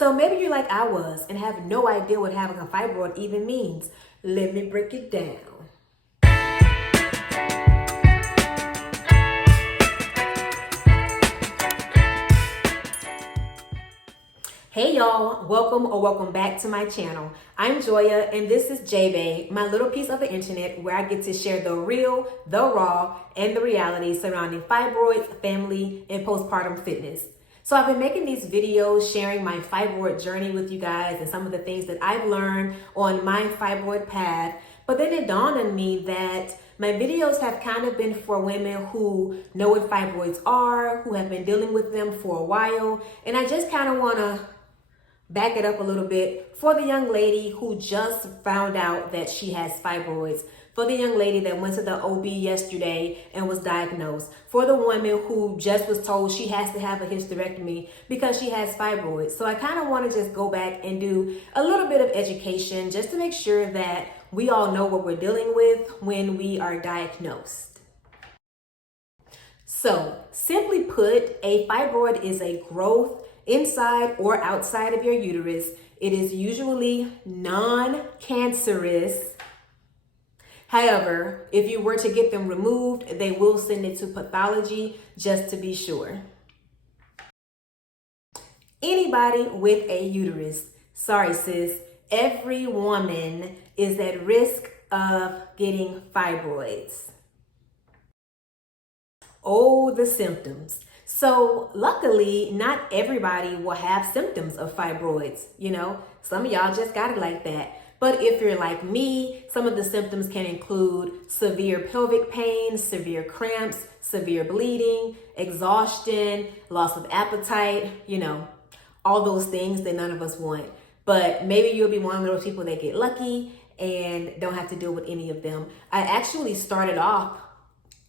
So maybe you're like I was and have no idea what having a fibroid even means. Let me break it down. Hey y'all, welcome back to my channel. I'm Joya and this is J-Bay, my little piece of the internet where I get to share the real, the raw, and the reality surrounding fibroids, family, and postpartum fitness. So I've been making these videos sharing my fibroid journey with you guys and some of the things that I've learned on my fibroid path. But then it dawned on me that my videos have kind of been for women who know what fibroids are, who have been dealing with them for a while. And I just kind of want to back it up a little bit for the young lady who just found out that she has fibroids, for the young lady that went to the OB yesterday and was diagnosed, for the woman who just was told she has to have a hysterectomy because she has fibroids. So I kind of want to just go back and do a little bit of education just to make sure that we all know what we're dealing with when we are diagnosed. So simply put, a fibroid is a growth inside or outside of your uterus. It is usually non-cancerous. However, if you were to get them removed, they will send it to pathology just to be sure. Anybody with a uterus, sorry sis, every woman is at risk of getting fibroids. Oh, the symptoms. So luckily, not everybody will have symptoms of fibroids. You know, some of y'all just got it like that. But if you're like me, some of the symptoms can include severe pelvic pain, severe cramps, severe bleeding, exhaustion, loss of appetite, you know, all those things that none of us want. But maybe you'll be one of those people that get lucky and don't have to deal with any of them. I actually started off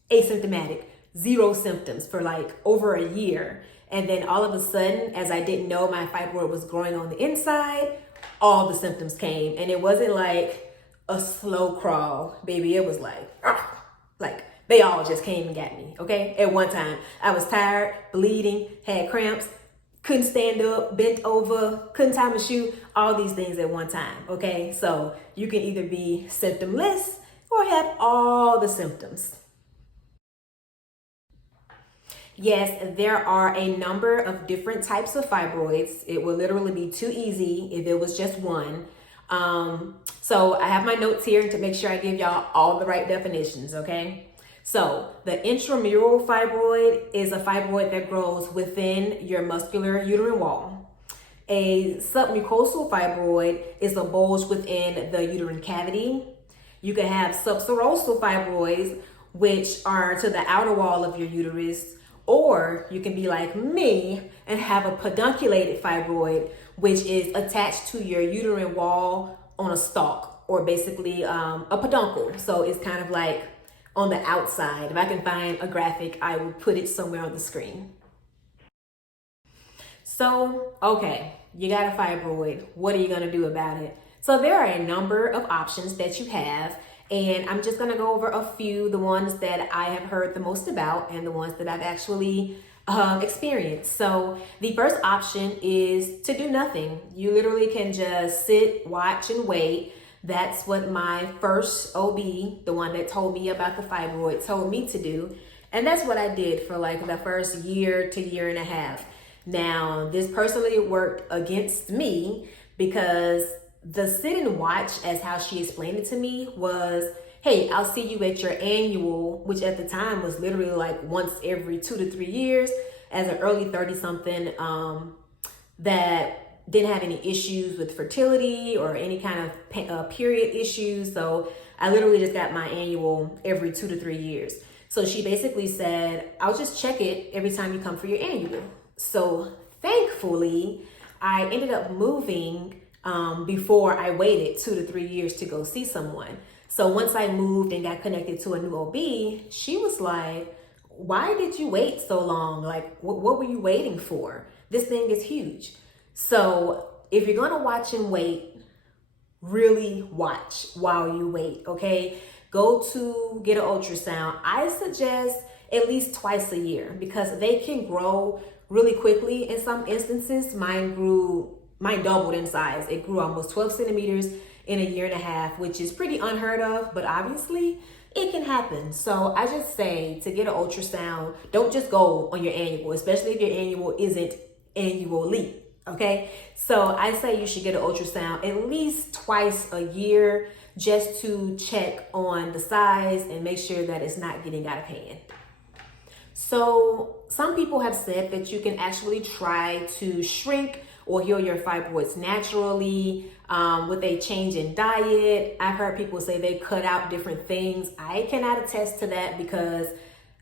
asymptomatic, zero symptoms for like over a year. And then all of a sudden, as I didn't know my fibroid was growing on the inside, all the symptoms came. And it wasn't like a slow crawl, baby. It was like they all just came and got me, okay? At one time, I was tired, bleeding, had cramps, couldn't stand up, bent over, couldn't tie my shoe, all these things at one time, okay? So you can either be symptomless or have all the symptoms. Yes, there are a number of different types of fibroids. It would literally be too easy if it was just one. So I have my notes here to make sure I give y'all all the right definitions, okay? So the intramural fibroid is a fibroid that grows within your muscular uterine wall. A submucosal fibroid is a bulge within the uterine cavity. You can have subserosal fibroids, which are to the outer wall of your uterus. Or you can be like me and have a pedunculated fibroid, which is attached to your uterine wall on a stalk, or basically a peduncle. So it's kind of like on the outside. If I can find a graphic, I will put it somewhere on the screen. So, okay, you got a fibroid. What are you going to do about it? So there are a number of options that you have. And I'm just gonna go over a few, the ones that I have heard the most about and the ones that I've actually experienced. So the first option is to do nothing. You literally can just sit, watch, and wait. That's what my first OB, the one that told me about the fibroid, told me to do. And that's what I did for like the first year to year and a half. Now, this personally worked against me because the sit and watch, as how she explained it to me, was, hey, I'll see you at your annual, which at the time was literally like once every 2 to 3 years, as an early 30-something that didn't have any issues with fertility or any kind of period issues. So I literally just got my annual every 2 to 3 years. So she basically said, I'll just check it every time you come for your annual. So thankfully, I ended up moving before I waited 2 to 3 years to go see someone. So once I moved and got connected to a new OB, she was like, why did you wait so long? Like, what were you waiting for? This thing is huge. So if you're gonna watch and wait, really watch while you wait, okay? Go to get an ultrasound. I suggest at least twice a year because they can grow really quickly in some instances. Mine grew mine doubled in size. It grew almost 12 centimeters in a year and a half, which is pretty unheard of, but obviously it can happen. So I just say to get an ultrasound, don't just go on your annual, especially if your annual isn't annually, okay? So I say you should get an ultrasound at least twice a year just to check on the size and make sure that it's not getting out of hand. So some people have said that you can actually try to shrink or heal your fibroids naturally with a change in diet. I've heard people say they cut out different things. I cannot attest to that because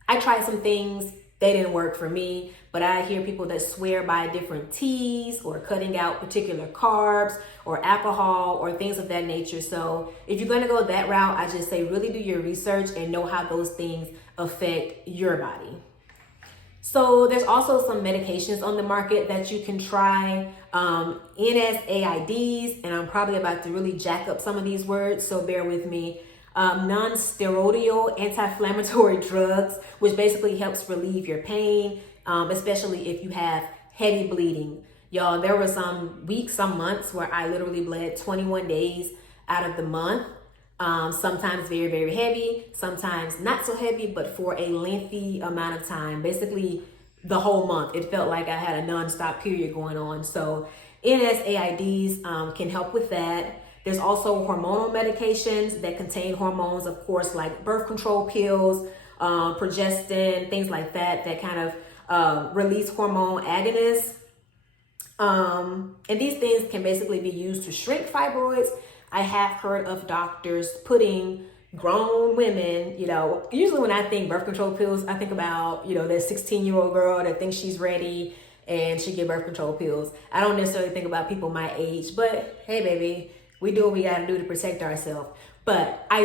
I tried some things, they didn't work for me, but I hear people that swear by different teas or cutting out particular carbs or alcohol or things of that nature. So if you're gonna go that route, I just say really do your research and know how those things affect your body. So there's also some medications on the market that you can try, NSAIDs, and I'm probably about to really jack up some of these words, so bear with me. Non-steroidal anti-inflammatory drugs, which basically helps relieve your pain, especially if you have heavy bleeding. Y'all, there were some weeks, some months where I literally bled 21 days out of the month. Sometimes very, very heavy, sometimes not so heavy, but for a lengthy amount of time, basically the whole month. It felt like I had a nonstop period going on. So NSAIDs can help with that. There's also hormonal medications that contain hormones, of course, like birth control pills, progestin, things like that, that kind of release hormone agonists. And these things can basically be used to shrink fibroids. I have heard of doctors putting grown women, usually when I think birth control pills, I think about, that 16-year-old girl that thinks she's ready and she get birth control pills. I don't necessarily think about people my age, but hey, baby, we do what we gotta do to protect ourselves. But I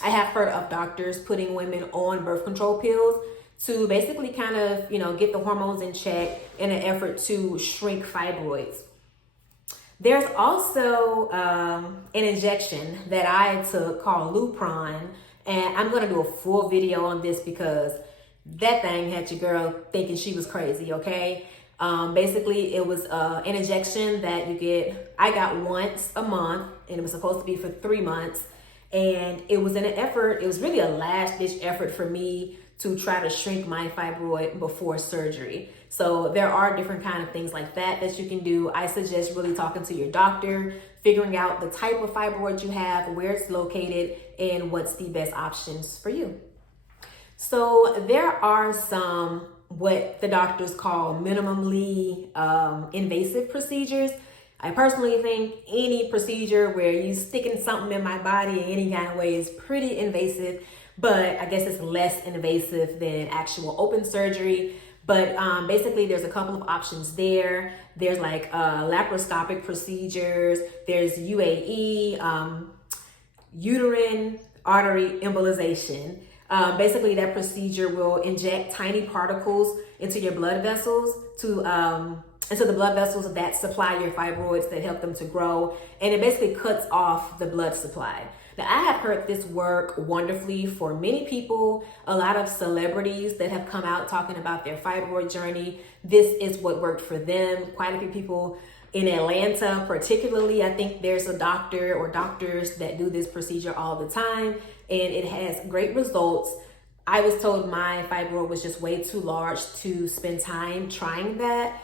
have heard of doctors putting women on birth control pills to basically kind of, get the hormones in check in an effort to shrink fibroids. There's also an injection that I took called Lupron, and I'm gonna do a full video on this because that thing had your girl thinking she was crazy, okay? Basically, it was an injection that you get, I got once a month, and it was supposed to be for 3 months. And it was in an effort, it was really a last ditch effort for me to try to shrink my fibroid before surgery. So there are different kind of things like that that you can do. I suggest really talking to your doctor, figuring out the type of fibroid you have, where it's located, and what's the best options for you. So there are some what the doctors call minimally invasive procedures. I personally think any procedure where you sticking something in my body in any kind of way is pretty invasive, but I guess it's less invasive than actual open surgery. But basically there's a couple of options there. There's like laparoscopic procedures, there's UAE, uterine artery embolization. Basically that procedure will inject tiny particles into your blood vessels into the blood vessels that supply your fibroids, that help them to grow, and it basically cuts off the blood supply. Now, I have heard this work wonderfully for many people, a lot of celebrities that have come out talking about their fibroid journey. This is what worked for them. Quite a few people in Atlanta, particularly, I think there's a doctor or doctors that do this procedure all the time, and it has great results. I was told my fibroid was just way too large to spend time trying that.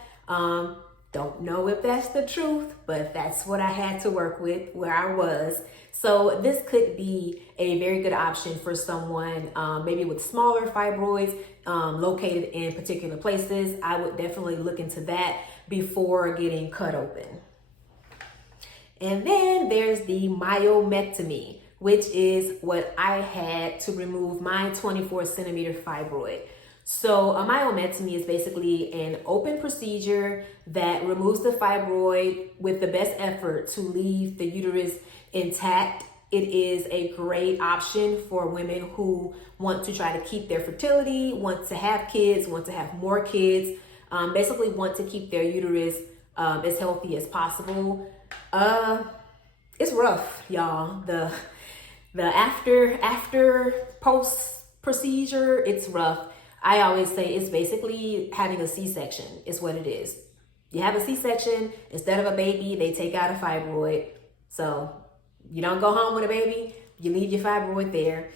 Don't know if that's the truth, but that's what I had to work with where I was. So this could be a very good option for someone maybe with smaller fibroids located in particular places. I would definitely look into that before getting cut open. And then there's the myomectomy, which is what I had to remove my 24 centimeter fibroid. So a myomectomy is basically an open procedure that removes the fibroid with the best effort to leave the uterus intact. It is a great option for women who want to try to keep their fertility, want to have kids, want to have more kids, basically want to keep their uterus as healthy as possible. It's rough, y'all. The after post procedure, it's rough. I always say it's basically having a C-section is what it is. You have a C-section, instead of a baby, they take out a fibroid. So you don't go home with a baby, you leave your fibroid there.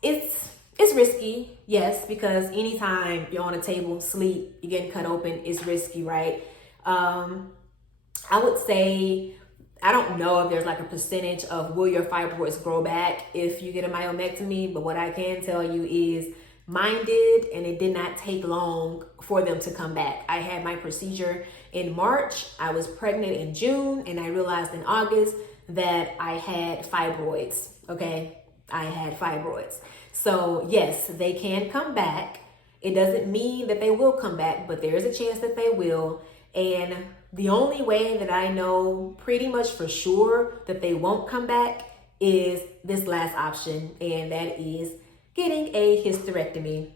It's risky, yes, because anytime you're on a table, sleep, you're getting cut open, it's risky, right? I would say, I don't know if there's like a percentage of will your fibroids grow back if you get a myomectomy, but what I can tell you is mine did, and it did not take long for them to come back. I had my procedure in March, I was pregnant in June, and I realized in August that I had fibroids, okay? I had fibroids. So yes, they can come back. It doesn't mean that they will come back, but there is a chance that they will. And the only way that I know pretty much for sure that they won't come back is this last option, and that is getting a hysterectomy.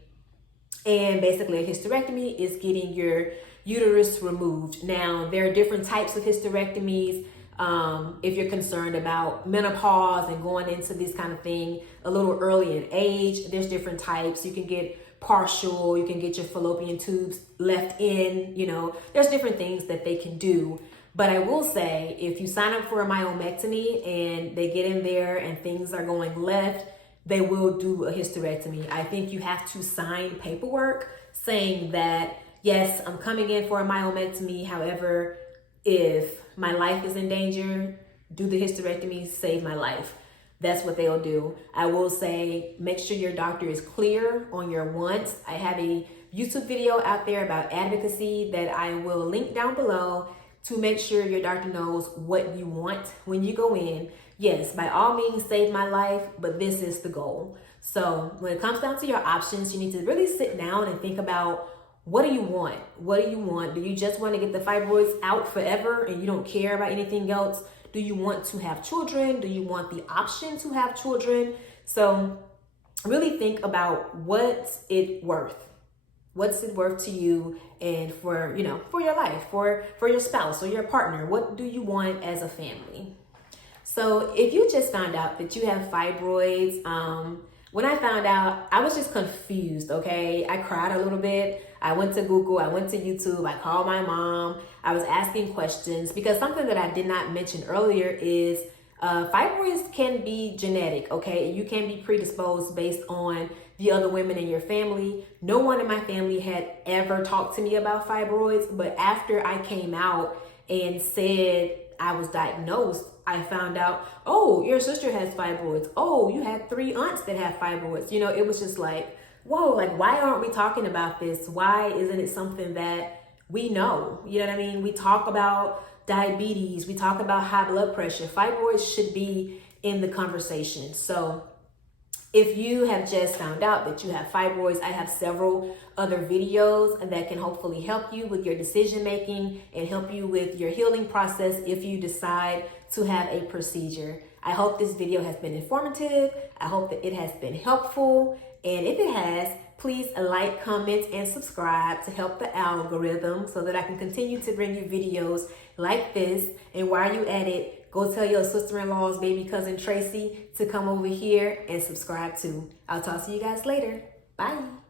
And basically a hysterectomy is getting your uterus removed. Now, there are different types of hysterectomies. If you're concerned about menopause and going into this kind of thing a little early in age, there's different types. You can get partial, you can get your fallopian tubes left in, there's different things that they can do. But I will say, if you sign up for a myomectomy and they get in there and things are going left, they will do a hysterectomy. I think you have to sign paperwork saying that, yes, I'm coming in for a myomectomy. However, if my life is in danger, do the hysterectomy, save my life. That's what they'll do. I will say, make sure your doctor is clear on your wants. I have a YouTube video out there about advocacy that I will link down below to make sure your doctor knows what you want when you go in. Yes, by all means, save my life, but this is the goal. So when it comes down to your options, you need to really sit down and think about, what do you want? What do you want? Do you just want to get the fibroids out forever and you don't care about anything else? Do you want to have children? Do you want the option to have children? So really think about what's it worth. What's it worth to you and for your life, for your spouse or your partner? What do you want as a family? So if you just found out that you have fibroids, when I found out, I was just confused, okay? I cried a little bit. I went to Google, I went to YouTube, I called my mom. I was asking questions because something that I did not mention earlier is fibroids can be genetic, okay? You can be predisposed based on the other women in your family. No one in my family had ever talked to me about fibroids, but after I came out and said I was diagnosed, I found out, oh, your sister has fibroids. Oh, you had 3 aunts that have fibroids. It was just like, whoa, like, why aren't we talking about this? Why isn't it something that we know? You know what I mean? We talk about diabetes. We talk about high blood pressure. Fibroids should be in the conversation. So if you have just found out that you have fibroids, I have several other videos that can hopefully help you with your decision making and help you with your healing process if you decide to have a procedure. I hope this video has been informative. I hope that it has been helpful. And if it has, please like, comment, and subscribe to help the algorithm so that I can continue to bring you videos like this. And while you at it, go tell your sister-in-law's baby cousin Tracy to come over here and subscribe too. I'll talk to you guys later. Bye.